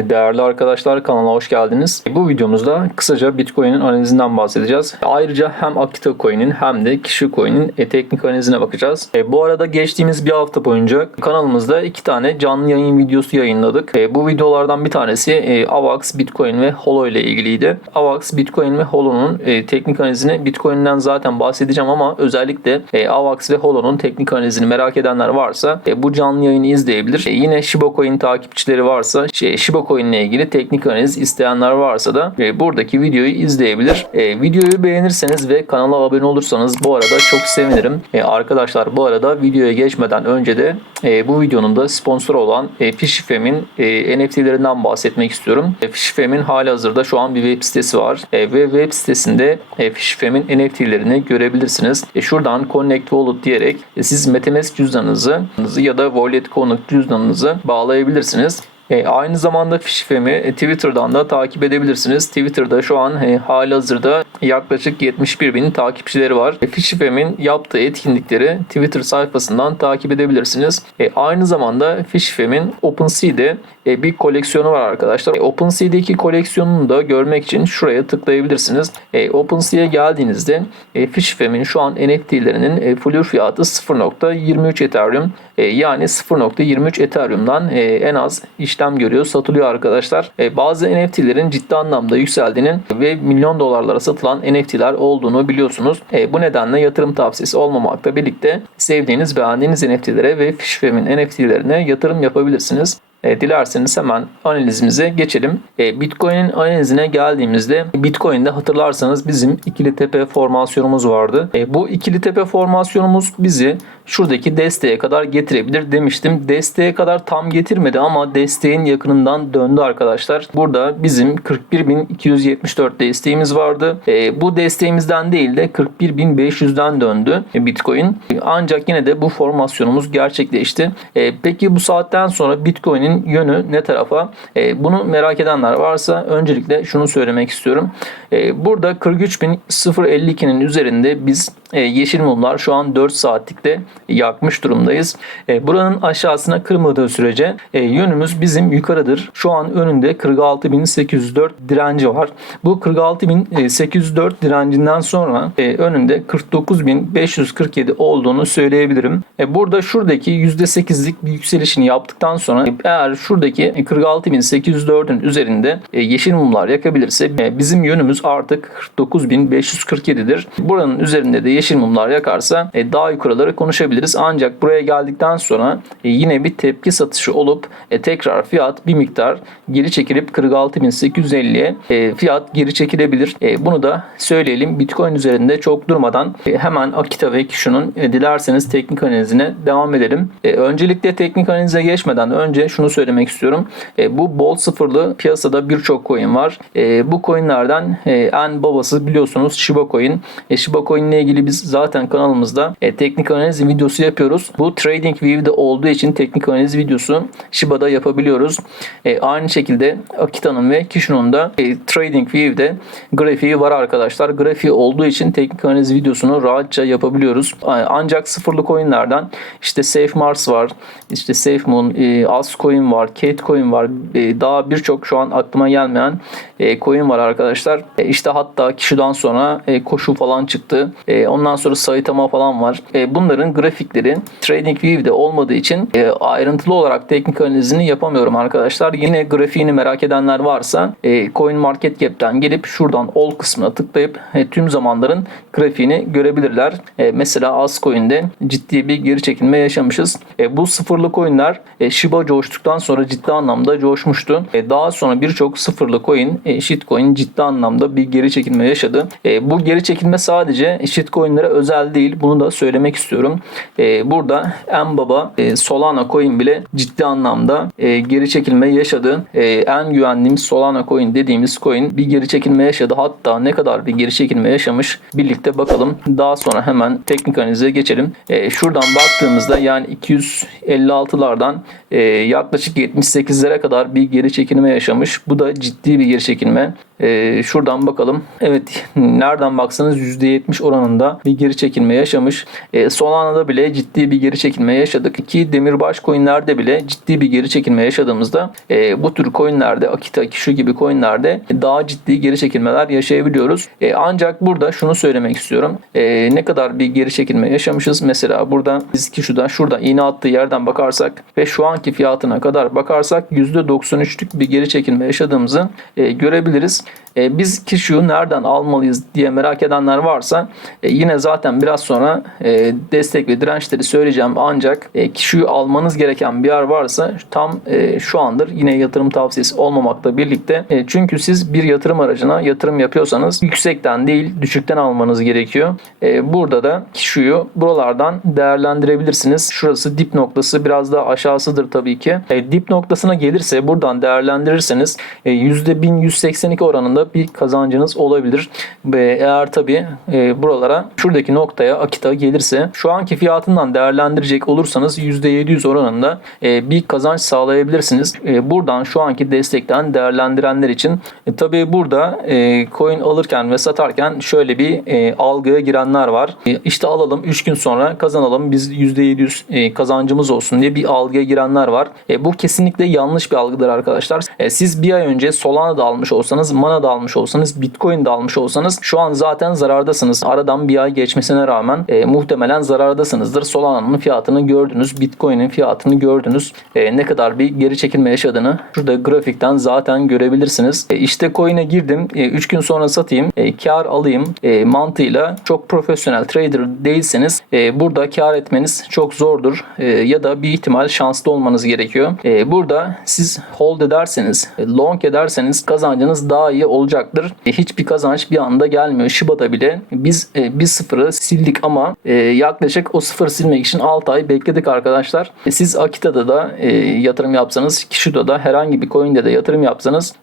Değerli arkadaşlar kanala hoş geldiniz. Bu videomuzda kısaca Bitcoin'in analizinden bahsedeceğiz. Ayrıca hem Akita Coin'in hem de Kişi Coin'in e, teknik analizine bakacağız. E, bu arada geçtiğimiz bir hafta boyunca kanalımızda iki tane canlı yayın videosu yayınladık. E, bu videolardan bir tanesi e, AVAX, Bitcoin ve Holo ile ilgiliydi. AVAX, Bitcoin ve Holo'nun e, teknik analizini Bitcoin'den zaten bahsedeceğim ama özellikle e, AVAX ve Holo'nun teknik analizini merak edenler varsa e, bu canlı yayını izleyebilir. E, yine Shiba Coin takipçileri varsa şey, Shiba Coin ile ilgili teknik analiz isteyenler varsa da e, buradaki videoyu izleyebilir. E, videoyu beğenirseniz ve kanala abone olursanız bu arada çok sevinirim. E, arkadaşlar bu arada videoya geçmeden önce de e, bu videonun da sponsor olan e, Fishifem'in e, NFT'lerinden bahsetmek istiyorum. E, Fishifem'in hali hazırda şu an bir web sitesi var e, ve web sitesinde e, Fishifem'in NFT'lerini görebilirsiniz. E, şuradan Connect Wallet diyerek e, siz MetaMask cüzdanınızı ya da Wallet Connect cüzdanınızı bağlayabilirsiniz. E, aynı zamanda Fishfem'i e, Twitter'dan da takip edebilirsiniz. Twitter'da şu an e, hali hazırda yaklaşık 71 bin takipçileri var. E, Fishfem'in yaptığı etkinlikleri Twitter sayfasından takip edebilirsiniz. E, aynı zamanda Fishfem'in OpenSea'de e, bir koleksiyonu var arkadaşlar. E, OpenSea'deki koleksiyonunu da görmek için şuraya tıklayabilirsiniz. E, OpenSea'ya geldiğinizde e, Fishfem'in şu an NFT'lerinin e, floor fiyatı 0.23 Ethereum. E, yani 0.23 Ethereum'dan en az işlem görüyor, satılıyor arkadaşlar. Bazı NFT'lerin ciddi anlamda yükseldiğinin ve milyon dolarlara satılan NFT'ler olduğunu biliyorsunuz. Bu nedenle yatırım tavsiyesi olmamakla birlikte sevdiğiniz, beğendiğiniz NFT'lere ve Fishfem'in NFT'lerine yatırım yapabilirsiniz. E, dilerseniz hemen analizimize geçelim. E, Bitcoin'in analizine geldiğimizde Bitcoin'de hatırlarsanız bizim ikili tepe formasyonumuz vardı. E, bu ikili tepe formasyonumuz bizi şuradaki desteğe kadar getirebilir demiştim. Desteğe kadar tam getirmedi ama desteğin yakınından döndü arkadaşlar. Burada bizim 41.274 desteğimiz vardı. E, bu desteğimizden değil de 41.500'den döndü Bitcoin. Ancak yine de bu formasyonumuz gerçekleşti. E, peki bu saatten sonra Bitcoin'in yönü ne tarafa? E, bunu merak edenler varsa öncelikle şunu söylemek istiyorum. E, burada 43.052'nin üzerinde biz e, yeşil mumlar şu an 4 saatlikte yakmış durumdayız. E, buranın aşağısına kırmadığı sürece e, yönümüz bizim yukarıdır. Şu an önünde 46.804 direnci var. Bu 46.804 direncinden sonra e, önünde 49.547 olduğunu söyleyebilirim. E, burada şuradaki %8'lik bir yükselişini yaptıktan sonra e, eğer şuradaki 46.804'ün üzerinde e, yeşil mumlar yakabilirse e, bizim yönümüz artık 49.547'dir. Buranın üzerinde de yeşil mumlar yakarsa e, daha yukarıları konuşabiliriz. Ancak buraya geldikten sonra e, yine bir tepki satışı olup e, tekrar fiyat bir miktar geri çekilip 46.850'ye e, fiyat geri çekilebilir. E, bunu da söyleyelim. Bitcoin üzerinde çok durmadan e, hemen Akita ve Kishu'nun e, dilerseniz teknik analizine devam edelim. E, öncelikle teknik analize geçmeden önce şunu söylemek istiyorum. E, bu bol sıfırlı piyasada birçok coin var. E, bu coinlerden e, en babası biliyorsunuz Shiba Coin. E, Shiba Coin ile ilgili biz zaten kanalımızda e, teknik analiz videosu yapıyoruz. Bu Trading View'de olduğu için teknik analiz videosu Shiba'da yapabiliyoruz. E, aynı şekilde Akita'nın ve Kishu'nun da e, Trading View'de grafiği var arkadaşlar. Grafiği olduğu için teknik analiz videosunu rahatça yapabiliyoruz. Ancak sıfırlı coinlerden işte Safe Mars var, işte Safe Moon, e, Ascoin var, Kate Coin var. E, daha birçok şu an aklıma gelmeyen e, coin var arkadaşlar. E, işte hatta Kishu'dan sonra e, koşu falan çıktı. E, ondan sonra Saitama falan var. E, bunların grafikleri TradingView'de olmadığı için e, ayrıntılı olarak teknik analizini yapamıyorum arkadaşlar. Yine grafiğini merak edenler varsa e, CoinMarketCap'ten gelip şuradan All kısmına tıklayıp e, tüm zamanların grafiğini görebilirler. E, mesela Ascoin'de ciddi bir geri çekilme yaşamışız. E, bu sıfırlı coinler e, Shiba coştuktan sonra ciddi anlamda coşmuştu. E, daha sonra birçok sıfırlı coin, e, shitcoin ciddi anlamda bir geri çekilme yaşadı. E, bu geri çekilme sadece shitcoinlere özel değil. Bunu da söylemek istiyorum. E, burada en baba e, Solana coin bile ciddi anlamda e, geri çekilme yaşadı. E, en güvendiğimiz Solana coin dediğimiz coin bir geri çekilme yaşadı. Hatta ne kadar bir geri çekilme yaşamış birlikte bakalım. Daha sonra hemen teknik analize geçelim. E, şuradan baktığımızda yani 256'lardan e, yaklaşık 78'lere kadar bir geri çekilme yaşamış. Bu da ciddi bir geri çekilme. Ee, şuradan bakalım. Evet nereden baksanız %70 oranında bir geri çekilme yaşamış. Ee, Solana'da bile ciddi bir geri çekilme yaşadık. Ki demirbaş coinlerde bile ciddi bir geri çekilme yaşadığımızda e, bu tür coinlerde Akita, Kishu gibi coinlerde daha ciddi geri çekilmeler yaşayabiliyoruz. E, ancak burada şunu söylemek istiyorum. E, ne kadar bir geri çekilme yaşamışız. Mesela burada biz Kishu'da şurada iğne attığı yerden bakarsak ve şu anki fiyatına kadar bakarsak %93'lük bir geri çekilme yaşadığımızı e, görebiliriz. E, biz Kishu'yu nereden almalıyız diye merak edenler varsa e, yine zaten biraz sonra e, destek ve dirençleri söyleyeceğim. Ancak e, Kishu'yu almanız gereken bir yer varsa tam e, şu andır. Yine yatırım tavsiyesi olmamakla birlikte. E, çünkü siz bir yatırım aracına yatırım yapıyorsanız yüksekten değil düşükten almanız gerekiyor. E, burada da Kishu'yu buralardan değerlendirebilirsiniz. Şurası dip noktası biraz daha aşağısıdır tabii ki. E, dip noktasına gelirse buradan değerlendirirseniz e, %1182 oranında bir kazancınız olabilir. Ve eğer tabii e, buralara şuradaki noktaya Akita gelirse şu anki fiyatından değerlendirecek olursanız %700 oranında e, bir kazanç sağlayabilirsiniz. E, buradan şu anki destekten değerlendirenler için e, tabii burada e, coin alırken ve satarken şöyle bir e, algıya girenler var. E, işte alalım 3 gün sonra kazanalım biz %700 e, kazancımız olsun diye bir algıya girenler var. E, bu kesinlikle yanlış bir algıdır arkadaşlar. E, siz bir ay önce Solana da almış olsanız, Mana da almış olsanız, Bitcoin de almış olsanız şu an zaten zarardasınız. Aradan bir ay geçmesine rağmen e, muhtemelen zarardasınızdır. Solana'nın fiyatını gördünüz, Bitcoin'in fiyatını gördünüz. E, ne kadar bir geri çekilme yaşadığını şurada grafikten zaten görebilirsiniz. E, işte coin'e girdim. 3 gün sonra satayım, e, kar alayım e, mantığıyla çok profesyonel trader değilseniz e, burada kar etmeniz çok zordur. E, ya da bir ihtimal şanslı olmanız gerekiyor. E, burada siz hold ederseniz, e, long ederseniz kazancınız daha iyi olacaktır. E, hiçbir kazanç bir anda gelmiyor. Shiba'da bile biz e, bir sıfırı sildik ama e, yaklaşık o sıfır silmek için 6 ay bekledik arkadaşlar. Siz Akita'da da yatırım yapsanız, Kishu'da da herhangi bir coin'de de yatırım yapsanız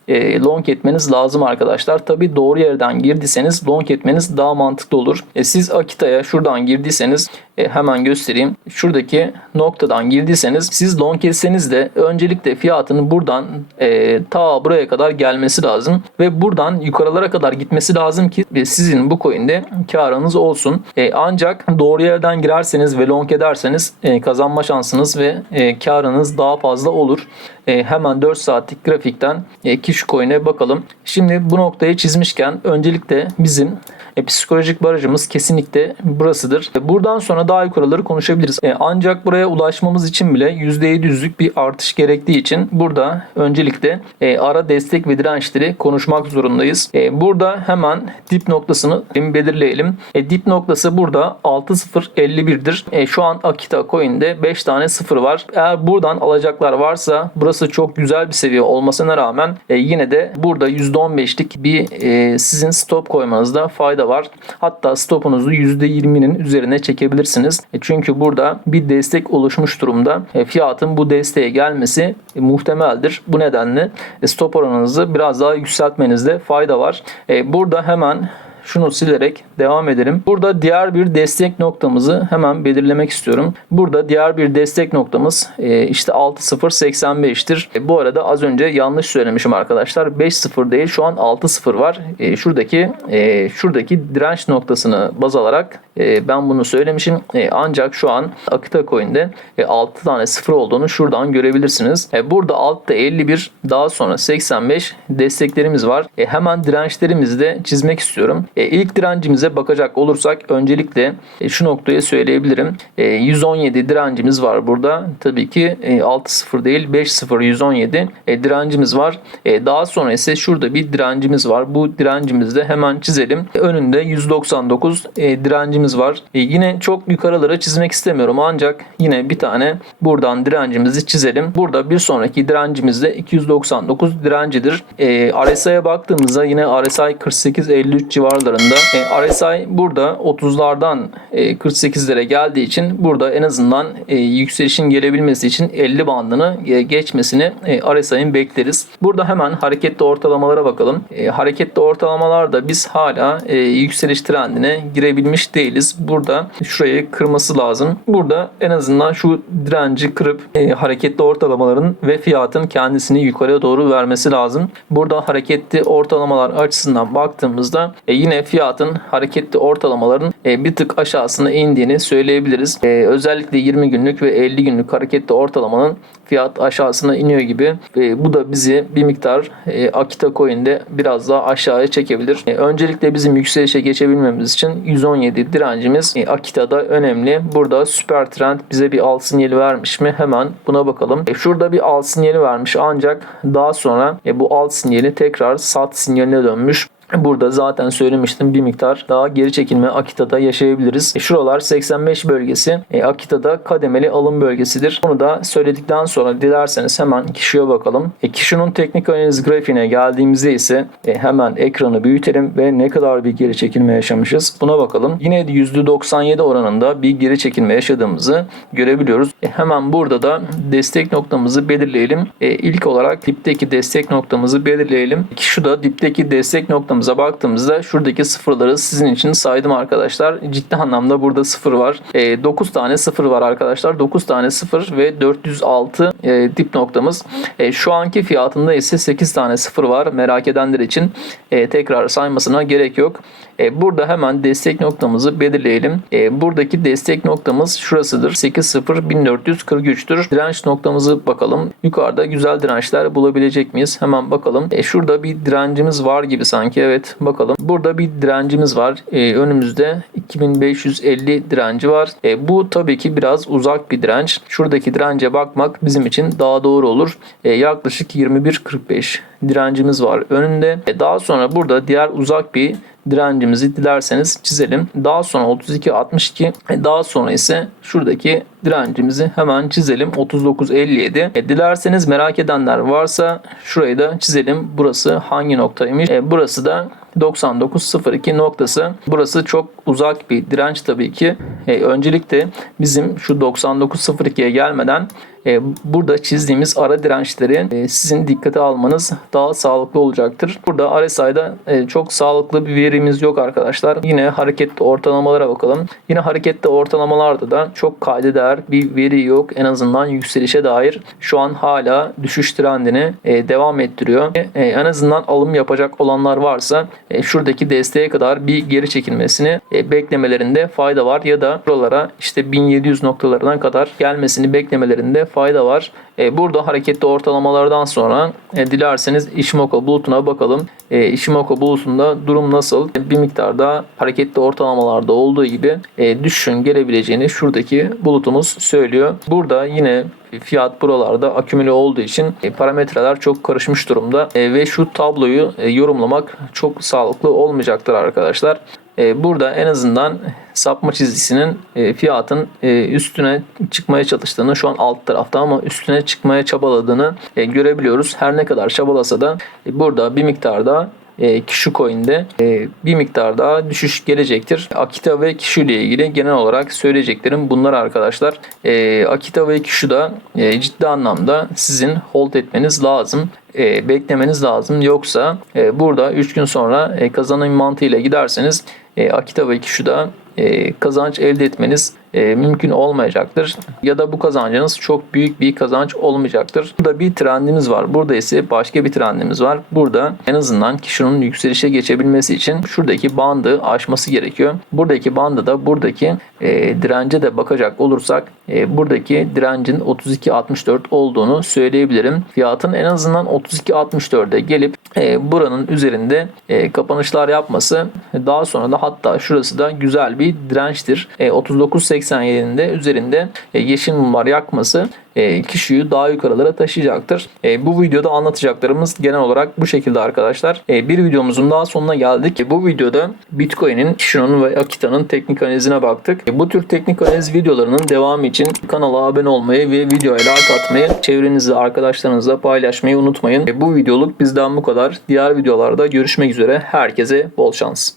long etmeniz lazım arkadaşlar. Tabi doğru yerden girdiyseniz long etmeniz daha mantıklı olur. Siz Akita'ya şuradan girdiyseniz hemen göstereyim. Şuradaki noktadan girdiyseniz siz long etseniz de öncelikle fiyatının buradan e, ta buraya kadar gelmesi lazım ve buradan yukarılara kadar gitmesi lazım ki e, sizin bu coin'de karınız olsun. E, ancak doğru yerden girerseniz ve long ederseniz e, kazanma şansınız ve e, karınız daha fazla olur. E, hemen 4 saatlik grafikten e, Kish Coin'e bakalım. Şimdi bu noktayı çizmişken öncelikle bizim e, psikolojik barajımız kesinlikle burasıdır. E, buradan sonra daha yukarıları konuşabiliriz. E, ancak buraya ulaşmamız için bile %700'lük bir artış gerektiği için burada öncelikle e, ara destek ve dirençleri konuşmak zorundayız. E, burada hemen dip noktasını belirleyelim. E, dip noktası burada 6051'dir. E, şu an Akita Coin'de 5 tane sıfır var. Eğer buradan alacaklar varsa burası çok güzel bir seviye olmasına rağmen e, yine de burada %15'lik bir e, sizin stop koymanızda fayda var. Hatta stopunuzu %20'nin üzerine çekebilirsiniz. E, çünkü burada bir destek oluşmuş durumda. E, fiyatın bu desteğe gelmesi e, muhtemeldir. Bu nedenle e, stop oranınızı biraz daha yükseltmenizde fayda var. E, burada hemen şunu silerek devam edelim. Burada diğer bir destek noktamızı hemen belirlemek istiyorum. Burada diğer bir destek noktamız e, işte 6085'tir. E, bu arada az önce yanlış söylemişim arkadaşlar. 50 değil şu an 60 var. E, şuradaki şuradaki direnç noktasını baz alarak ben bunu söylemişim. Ancak şu an Akita Coin'de e, 6 tane sıfır olduğunu şuradan görebilirsiniz. Burada altta 51 daha sonra 85 desteklerimiz var. Hemen dirençlerimizi de çizmek istiyorum. E, ilk direncimize bakacak olursak öncelikle e, şu noktayı söyleyebilirim. E, 117 direncimiz var burada. Tabii ki e, 6-0 değil 5-0 117 e, direncimiz var. E, daha sonra ise şurada bir direncimiz var. Bu direncimizi de hemen çizelim. E, önünde 199 e, direncimiz var. E, yine çok yukarılara çizmek istemiyorum ancak yine bir tane buradan direncimizi çizelim. Burada bir sonraki direncimiz de 299 direncidir. E, RSI'ye baktığımızda yine RSI 48-53 civarlarında aralarında. E, RSI burada 30'lardan e, 48'lere geldiği için burada en azından e, yükselişin gelebilmesi için 50 bandını e, geçmesini e, RSI'nin bekleriz. Burada hemen hareketli ortalamalara bakalım. E, hareketli ortalamalarda biz hala e, yükseliş trendine girebilmiş değiliz. Burada şurayı kırması lazım. Burada en azından şu direnci kırıp e, hareketli ortalamaların ve fiyatın kendisini yukarıya doğru vermesi lazım. Burada hareketli ortalamalar açısından baktığımızda e, yine fiyatın hareketli ortalamaların e, bir tık aşağısına indiğini söyleyebiliriz. E, özellikle 20 günlük ve 50 günlük hareketli ortalamanın fiyat aşağısına iniyor gibi. E, bu da bizi bir miktar Akita Coin'de biraz daha aşağıya çekebilir. Öncelikle bizim yükselişe geçebilmemiz için 117 direncimiz Akita'da önemli. Burada süper trend bize bir al sinyali vermiş mi? Hemen buna bakalım. Şurada bir al sinyali vermiş ancak daha sonra bu al sinyali tekrar sat sinyaline dönmüş. Burada zaten söylemiştim bir miktar daha geri çekilme Akita'da yaşayabiliriz. E, şuralar 85 bölgesi. E, Akita'da kademeli alım bölgesidir. Bunu da söyledikten sonra dilerseniz hemen Kişi'ye bakalım. E, Kişi'nin teknik analiz grafiğine geldiğimizde ise e, hemen ekranı büyütelim ve ne kadar bir geri çekilme yaşamışız buna bakalım. Yine de %97 oranında bir geri çekilme yaşadığımızı görebiliyoruz. E, hemen burada da destek noktamızı belirleyelim. E, ilk olarak dipteki destek noktamızı belirleyelim. Şu da dipteki destek noktamıza baktığımızda şuradaki sıfırları sizin için saydım arkadaşlar. Ciddi anlamda burada sıfır var. E, 9 tane sıfır var arkadaşlar. 9 tane sıfır ve 406 e, dip noktamız. E, şu anki fiyatında ise 8 tane sıfır var. Merak edenler için e, tekrar saymasına gerek yok. E, burada hemen destek noktamızı belirleyelim. E, buradaki destek noktamız şurasıdır. 80.1443'tür. Direnç noktamızı bakalım. Yukarıda güzel dirençler bulabilecek miyiz? Hemen bakalım. E, şurada bir direncimiz var gibi sanki. Evet bakalım. Burada bir direncimiz var. E, önümüzde 2550 direnci var. E, bu tabii ki biraz uzak bir direnç. Şuradaki dirence bakmak bizim için daha doğru olur. E, yaklaşık 21.45 direncimiz var önünde. E, daha sonra burada diğer uzak bir direncimizi dilerseniz çizelim. Daha sonra 32.62 e, daha sonra ise şuradaki direncimizi hemen çizelim. 39.57 e, dilerseniz merak edenler varsa şurayı da çizelim. Burası hangi noktaymış? E, burası da 99.02 noktası. Burası çok uzak bir direnç tabii ki. E, öncelikle bizim şu 99.02'ye gelmeden e, burada çizdiğimiz ara dirençleri e, sizin dikkate almanız daha sağlıklı olacaktır. Burada RSI'da e, çok sağlıklı bir verimiz yok arkadaşlar. Yine hareketli ortalamalara bakalım. Yine hareketli ortalamalarda da çok kayda değer bir veri yok. En azından yükselişe dair şu an hala düşüş trendini e, devam ettiriyor. E, en azından alım yapacak olanlar varsa şuradaki desteğe kadar bir geri çekilmesini e, beklemelerinde fayda var ya da buralara işte 1700 noktalarına kadar gelmesini beklemelerinde fayda var. E, burada hareketli ortalamalardan sonra e, dilerseniz Ishimoku bulutuna bakalım. E, Ishimoku bulutunda durum nasıl? E, bir miktarda hareketli ortalamalarda olduğu gibi e, düşüşün gelebileceğini şuradaki bulutumuz söylüyor. Burada yine fiyat buralarda akümüle olduğu için e, parametreler çok karışmış durumda E, ve şu tabloyu e, yorumlamak çok sağlıklı olmayacaktır arkadaşlar. Burada en azından sapma çizgisinin fiyatın üstüne çıkmaya çalıştığını şu an alt tarafta ama üstüne çıkmaya çabaladığını görebiliyoruz. Her ne kadar çabalasa da burada bir miktarda e, Kishu Coin'de e, bir miktar daha düşüş gelecektir. Akita ve Kishu ile ilgili genel olarak söyleyeceklerim bunlar arkadaşlar. E, Akita ve Kishu'da e, ciddi anlamda sizin hold etmeniz lazım. E, beklemeniz lazım. Yoksa e, burada 3 gün sonra e, kazanım mantığıyla giderseniz e, Akita ve Kishu'da e, kazanç elde etmeniz e, mümkün olmayacaktır. Ya da bu kazancınız çok büyük bir kazanç olmayacaktır. Burada bir trendimiz var. Burada ise başka bir trendimiz var. Burada en azından kişinin yükselişe geçebilmesi için şuradaki bandı aşması gerekiyor. Buradaki bandı da buradaki e, dirence de bakacak olursak e, buradaki direncin 32.64 olduğunu söyleyebilirim. Fiyatın en azından 32.64'e gelip e, buranın üzerinde e, kapanışlar yapması daha sonra da hatta şurası da güzel bir dirençtir. E, 87'inde üzerinde e, yeşil mumlar yakması e, kişiyi daha yukarılara taşıyacaktır. E, bu videoda anlatacaklarımız genel olarak bu şekilde arkadaşlar. Bir videomuzun daha sonuna geldik. Bu videoda Bitcoin'in, Shino'nun ve Akita'nın teknik analizine baktık. Bu tür teknik analiz videolarının devamı için kanala abone olmayı ve videoya like atmayı, çevrenizle, arkadaşlarınızla paylaşmayı unutmayın. Bu videoluk bizden bu kadar. Diğer videolarda görüşmek üzere. Herkese bol şans.